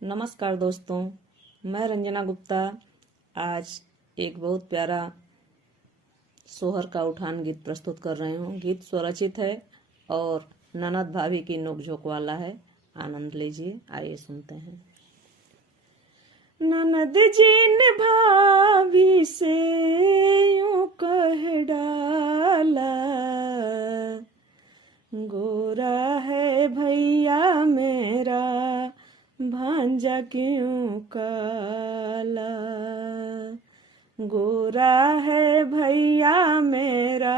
नमस्कार दोस्तों, मैं रंजना गुप्ता आज एक बहुत प्यारा सोहर का उठान गीत प्रस्तुत कर रही हूँ। गीत स्वरचित है और ननद भाभी की नोकझोंक वाला है। आनंद लीजिए, आइए सुनते हैं। ननद जी ने भाभी से यूं कह डाला, गोरा है भैया मेरा भांजा क्यों काला। गोरा है भैया मेरा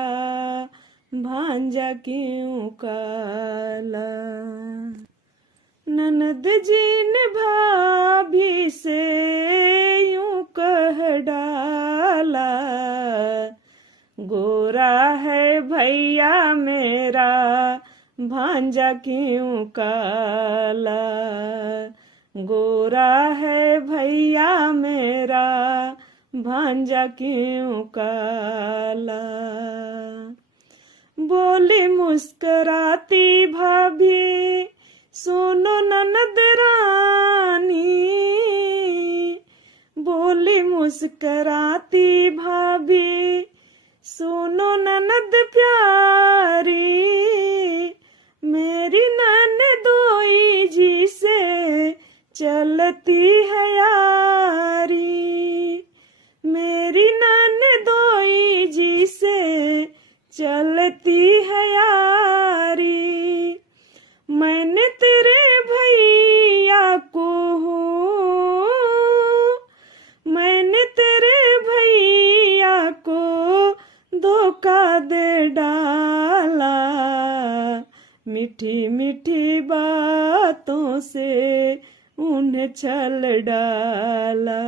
भांजा क्यों काला। ननद जी ने भाभी से यूं कह डाला, गोरा है भैया मेरा भांजा क्यों काला। गोरा है भैया मेरा भांजा क्यों काला। बोली मुस्कराती भाभी, सुनो ननद रानी। बोली मुस्कराती भाभी, सुनो ननद प्यारी। मेरी ननदोई जी से चलती है यारी। मेरी ननदोई जी से चलती है यारी। मैंने तेरे भैया को, मैंने तेरे भैया को धोखा दे डाला। मीठी मीठी बातों से उन्हें छल डाला।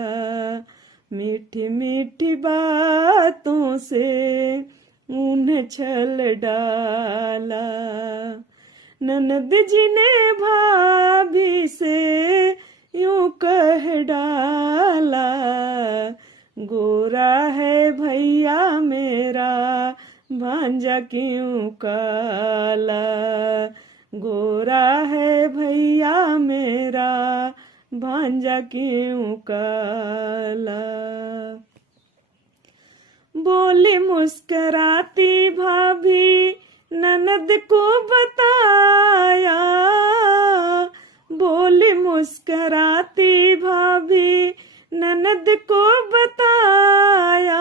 मीठी मीठी बातों से उन्हें छल डाला। ननद जी ने भाभी से यूं कह डाला, गोरा है भैया मेरा भांजा क्यों काला। गोरा है भैया मेरा भांजा क्यों काला। बोली मुस्कराती भाभी, ननद को बताया। बोली मुस्कराती भाभी, ननद को बताया।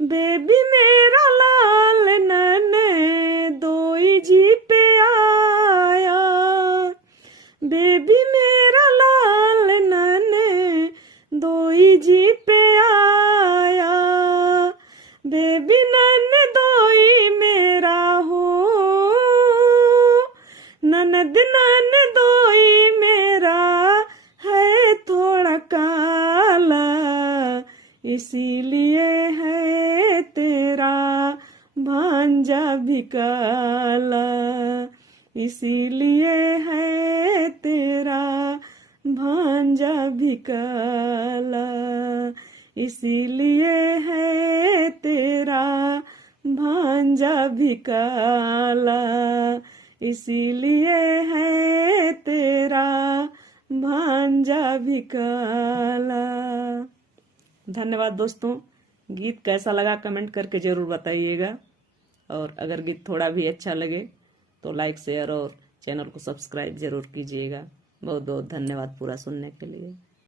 बेबी मेरा लाल नने दोई जी पे आया। बेबी मेरा लाल नने दोई जी पे आया। बेबी नन दोई मेरा हो, ननद नन दोई मेरा है थोड़ा काला। इसीलिए है तेरा भांजा भी काला। इसीलिए है तेरा भांजा भी काला। इसीलिए है तेरा भांजा भी काला। इसीलिए है तेरा भांजा भी काला। धन्यवाद दोस्तों। गीत कैसा लगा कमेंट करके जरूर बताइएगा। और अगर गीत थोड़ा भी अच्छा लगे तो लाइक शेयर और चैनल को सब्सक्राइब जरूर कीजिएगा। बहुत बहुत धन्यवाद पूरा सुनने के लिए।